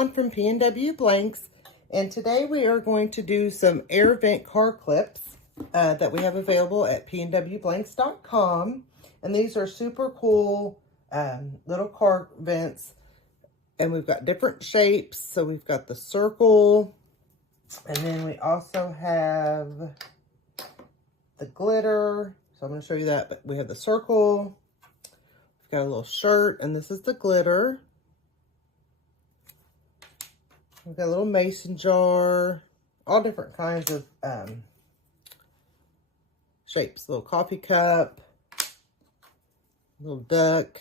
Dawn from PNW Blanks, and today we are going to do some air vent car clips that we have available at pnwblanks.com. And these are super cool little car vents, and we've got different shapes. So we've got the circle, and then we also have the glitter. So I'm going to show you that, but we have the circle. We've got a little shirt, and this is the glitter. We've got a little mason jar, all different kinds of shapes. Little coffee cup, little duck.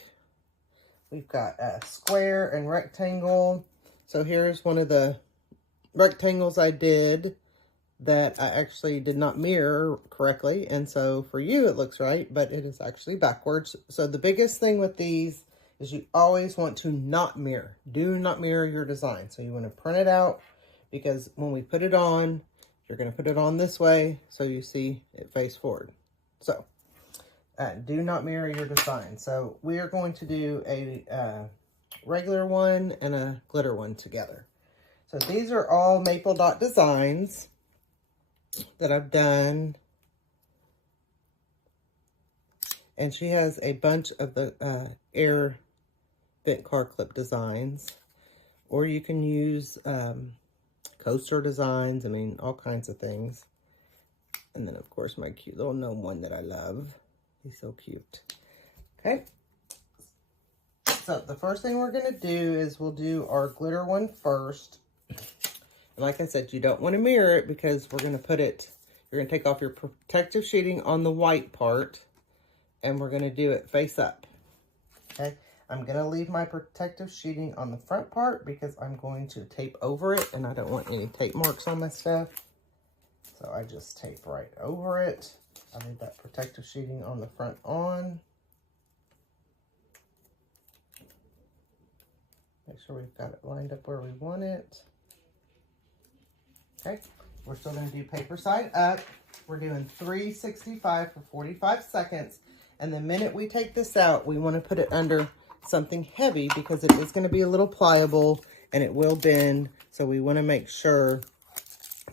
We've got a square and rectangle. So here's one of the rectangles I did that I actually did not mirror correctly. And so for you, it looks right, but it is actually backwards. So the biggest thing with these is you always want to not mirror. Do not mirror your design. So you want to print it out, because when we put it on, you're going to put it on this way so you see it face forward. So do not mirror your design. So we are going to do a regular one and a glitter one together. So these are all maple dot designs that I've done. And she has a bunch of the air vent car clip designs, or you can use coaster designs. I mean, all kinds of things. And then of course my cute little gnome one that I love. He's so cute. Okay. So the first thing we're going to do is we'll do our glitter one first. And like I said, you don't want to mirror it, because we're going to put it, you're going to take off your protective sheeting on the white part, and we're going to do it face up. Okay. I'm going to leave my protective sheeting on the front part because I'm going to tape over it, and I don't want any tape marks on my stuff. So I just tape right over it. I leave that protective sheeting on the front on. Make sure we've got it lined up where we want it. Okay, we're still going to do paper side up. We're doing 365 for 45 seconds. And the minute we take this out, we want to put it under something heavy, because it is going to be a little pliable and it will bend. So we want to make sure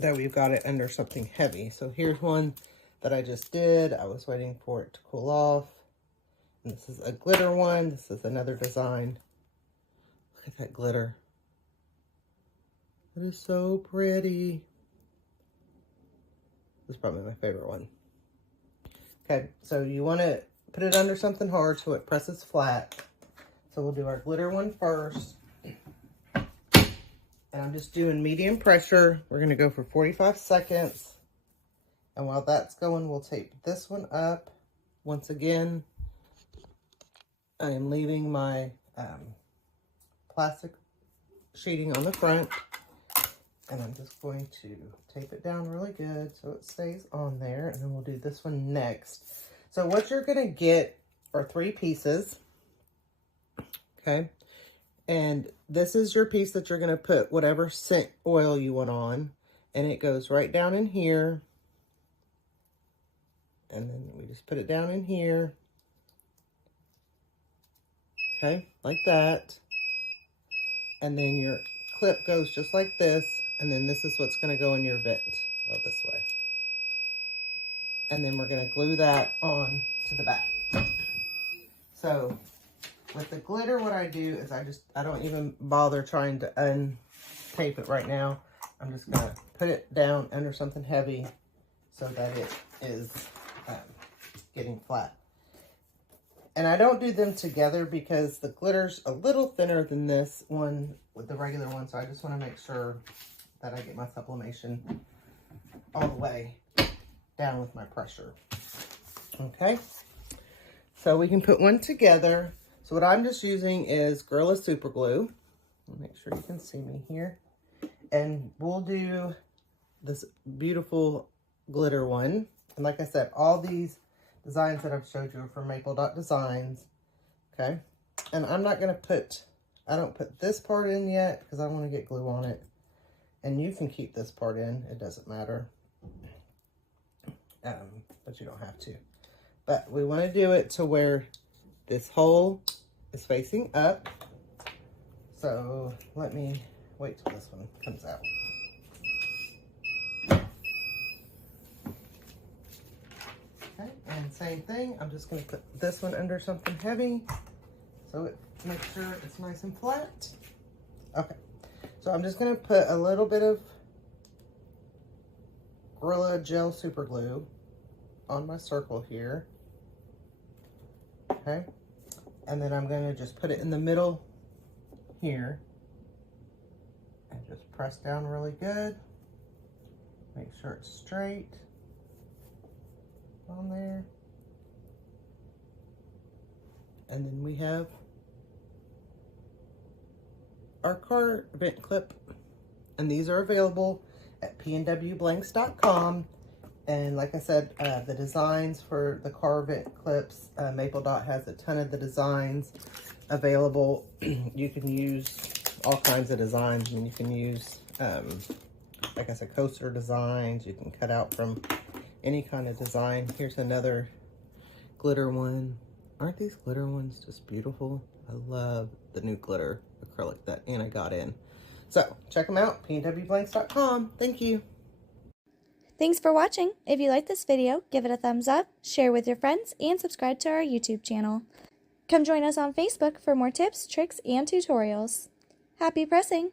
that we've got it under something heavy. So here's one that I just did. I was waiting for it to cool off. And this is a glitter one. This is another design. Look at that glitter. It is so pretty. This is probably my favorite one. Okay, so you want to put it under something hard so it presses flat. So we'll do our glitter one first. And I'm just doing medium pressure. We're going to go for 45 seconds. And while that's going, we'll tape this one up. Once again, I am leaving my plastic sheeting on the front. And I'm just going to tape it down really good so it stays on there. And then we'll do this one next. So what you're going to get are 3 pieces. Okay. And this is your piece that you're going to put whatever scent oil you want on. And it goes right down in here. And then we just put it down in here. Okay, like that. And then your clip goes just like this. And then this is what's going to go in your vent. Well, this way. And then we're going to glue that on to the back. So with the glitter, what I do is I don't even bother trying to untape it right now. I'm just going to put it down under something heavy so that it is getting flat. And I don't do them together because the glitter's a little thinner than this one with the regular one. So I just want to make sure that I get my sublimation all the way down with my pressure. Okay. So we can put one together. So what I'm just using is Gorilla Super Glue. Make sure you can see me here. And we'll do this beautiful glitter one. And like I said, all these designs that I've showed you are from Maple Dot Designs. Okay. And I'm not going to put, I don't put this part in yet because I want to get glue on it. And you can keep this part in. It doesn't matter. But you don't have to. But we want to do it to where this hole is facing up. So let me wait till this one comes out. Okay, and same thing, I'm just going to put this one under something heavy so it makes sure it's nice and flat. Okay, so I'm just going to put a little bit of Gorilla Gel Super Glue on my circle here. Okay, and then I'm going to just put it in the middle here and just press down really good. Make sure it's straight on there. And then we have our car vent clip, and these are available at PNWblanks.com. And like I said, the designs for the car vent clips, Maple Dot has a ton of the designs available. You can use all kinds of designs, and you can use, like I said, coaster designs. You can cut out from any kind of design. Here's another glitter one. Aren't these glitter ones just beautiful? I love the new glitter acrylic that Anna got in. So check them out, PNWblanks.com. Thank you. Thanks for watching. If you liked this video, give it a thumbs up, share with your friends, and subscribe to our YouTube channel. Come join us on Facebook for more tips, tricks, and tutorials. Happy pressing!